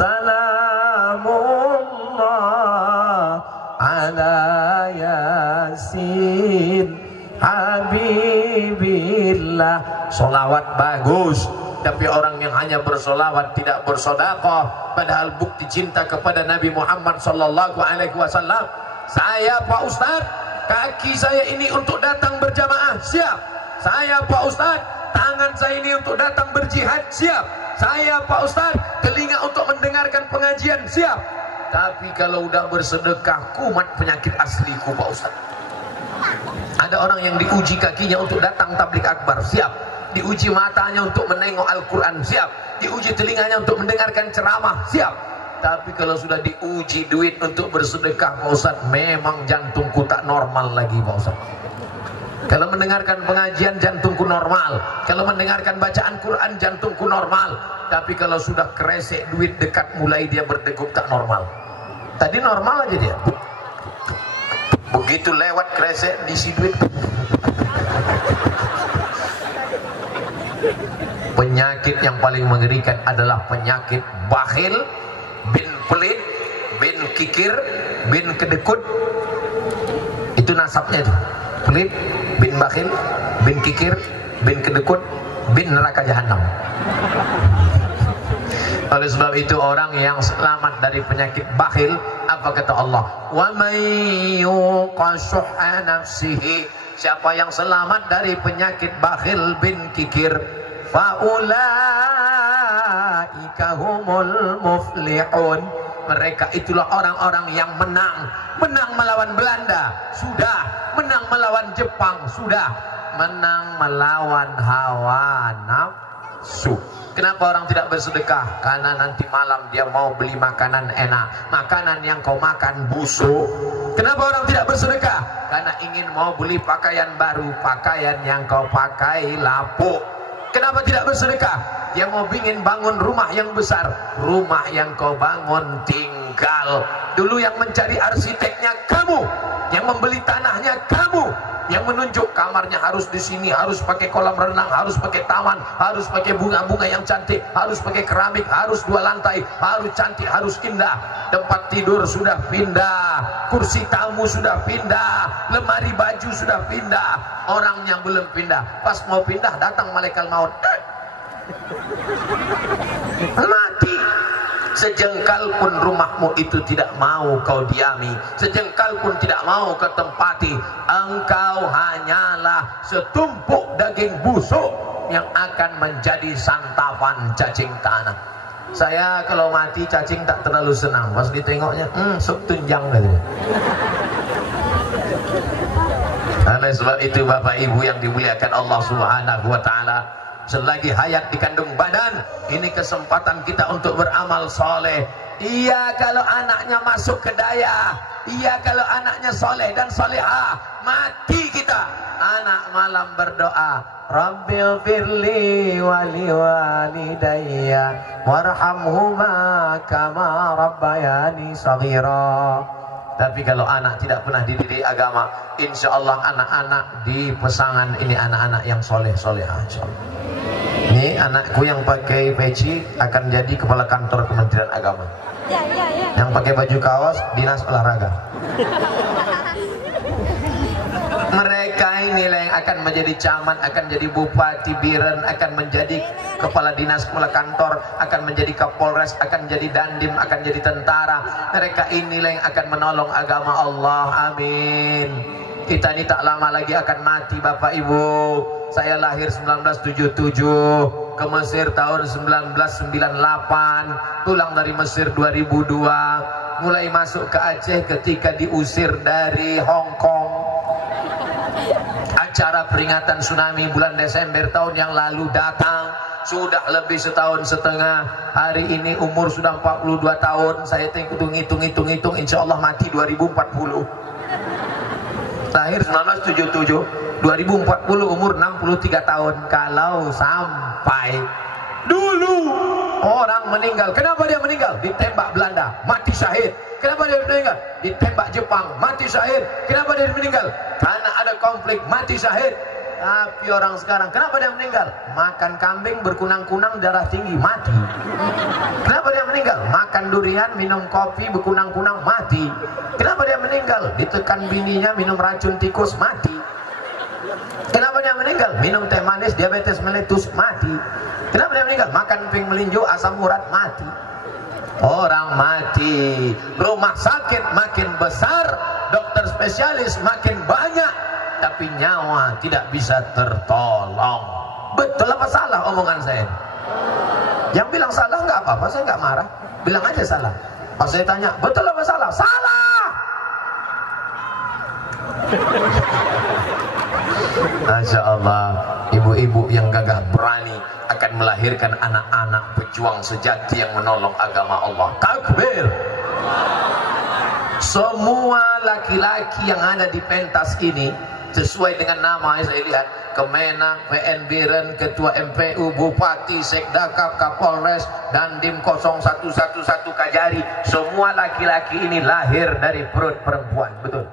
Salamullah ala Yasin Habibillah. Solawat bagus, tapi orang yang hanya bersolawat tidak bersedekah, padahal bukti cinta kepada Nabi Muhammad sallallahu alaihi wasallam. Saya Pak Ustadz, kaki saya ini untuk datang berjamaah, siap. Saya Pak Ustadz, tangan saya ini untuk datang berjihad, siap. Saya Pak Ustadz, telinga untuk mendengarkan pengajian, siap. Tapi kalau udah bersedekah, kumat penyakit asliku Pak Ustadz. Ada orang yang diuji kakinya untuk datang tablik akbar, siap. Diuji matanya untuk menengok Al-Quran, siap. Diuji telinganya untuk mendengarkan ceramah, siap. Tapi kalau sudah diuji duit untuk bersedekah Pak Ustadz, memang jantungku tak normal lagi Pak Ustadz. Kalau mendengarkan pengajian jantungku normal, kalau mendengarkan bacaan Quran jantungku normal. Tapi kalau sudah kresek duit dekat mulai dia berdegup tak normal. Tadi normal aja dia, begitu lewat kresek diisi duit. Penyakit yang paling mengerikan adalah penyakit bakhil, bin pelit, bin kikir, bin kedekut. Itu nasabnya itu. Pelit, bin bakhil, bin kikir, bin kedekut, bin neraka jahanam. Oleh sebab itu orang yang selamat dari penyakit bakhil, apa kata Allah? Wa may yuqa shuhha nafsihi, siapa yang selamat dari penyakit bakhil bin kikir, fa ulaika humul muflihun, mereka itulah orang-orang yang menang. Menang melawan Belanda, sudah. Menang melawan Jepang, sudah. Menang melawan hawa nafsu. Kenapa orang tidak bersedekah? Karena nanti malam dia mau beli makanan enak, makanan yang kau makan busuk. Kenapa orang tidak bersedekah? Karena ingin mau beli pakaian baru, pakaian yang kau pakai lapuk. Kenapa tidak bersedekah? Dia mau ingin bangun rumah yang besar, rumah yang kau bangun tinggal. Dulu yang mencari arsiteknya kamu, yang membeli tanahnya kamu, yang menunjuk kamarnya harus di sini, harus pakai kolam renang, harus pakai taman, harus pakai bunga-bunga yang cantik, harus pakai keramik, harus 2 lantai, harus cantik, harus indah. Tempat tidur sudah pindah, kursi tamu sudah pindah, lemari baju sudah pindah, orangnya belum pindah. Pas mau pindah datang malaikat maut, mati. Sejengkal pun rumahmu itu tidak mau kau diami, sejengkal pun tidak mau kau tempati. Engkau hanyalah setumpuk daging busuk yang akan menjadi santapan cacing tanah. Saya kalau mati cacing tak terlalu senang, pas ditengoknya sup tunjang gitu. Oleh sebab itu Bapak Ibu yang dimuliakan Allah Subhanahu wa taala, selagi hayat di kandung badan, ini kesempatan kita untuk beramal soleh. Iya kalau anaknya masuk ke daya, iya kalau anaknya soleh dan solehah, mati kita. Anak malam berdoa, Rabbil firli wali walidayya warhamhuma kama rabbayani saghira. Tapi kalau anak tidak pernah dididik agama, insya Allah anak-anak di pesangan ini anak-anak yang soleh-solehah, insya Allah. Ini anakku yang pakai peci akan jadi kepala kantor Kementerian Agama. Yang pakai baju kaos dinas olahraga. Mereka inilah yang akan menjadi camat, akan jadi bupati, biren, akan menjadi kepala dinas, kepala kantor, akan menjadi kapolres, akan jadi dandim, akan jadi tentara. Mereka inilah yang akan menolong agama Allah. Amin. Kita ini tak lama lagi akan mati Bapak Ibu. Saya lahir 1977, ke Mesir tahun 1998, pulang dari Mesir 2002, mulai masuk ke Aceh ketika diusir dari Hong Kong. Acara peringatan tsunami bulan Desember tahun yang lalu datang, sudah lebih setahun setengah. Hari ini umur sudah 42 tahun. Saya hitung, insya Allah mati 2040. Lahir 1977, 2040 umur 63 tahun. Kalau sampai dulu orang meninggal, kenapa dia meninggal? Ditembak Belanda, mati syahid. Kenapa dia meninggal? Ditembak Jepang, mati syahid. Kenapa dia meninggal? Karena ada konflik, mati syahid. Tapi orang sekarang, kenapa dia meninggal? Makan kambing berkunang-kunang darah tinggi, mati. Kenapa dia meninggal? Makan durian, minum kopi berkunang-kunang, mati. Kenapa dia meninggal? Ditekan bininya, minum racun tikus, mati. Kenapa dia meninggal? Minum teh manis, diabetes meletus, mati. Kenapa dia meninggal? Makan ping melinjo, asam urat, mati. Orang mati. Rumah sakit makin besar, dokter spesialis makin banyak, tapi nyawa tidak bisa tertolong. Betul apa salah omongan saya? Yang bilang salah nggak apa-apa, saya nggak marah. Bilang aja salah. Pas saya tanya, betul apa salah? Salah! Masya Allah, ibu-ibu yang gagah berani akan melahirkan anak-anak pejuang sejati yang menolong agama Allah. Takbir! Semua laki-laki yang ada di pentas ini sesuai dengan nama yang saya lihat, Kemenak, PN Biren, Ketua MPU, Bupati, Sekdakap, Kapolres, Dandim 0111 Kajari, semua laki-laki ini lahir dari perut perempuan, betul?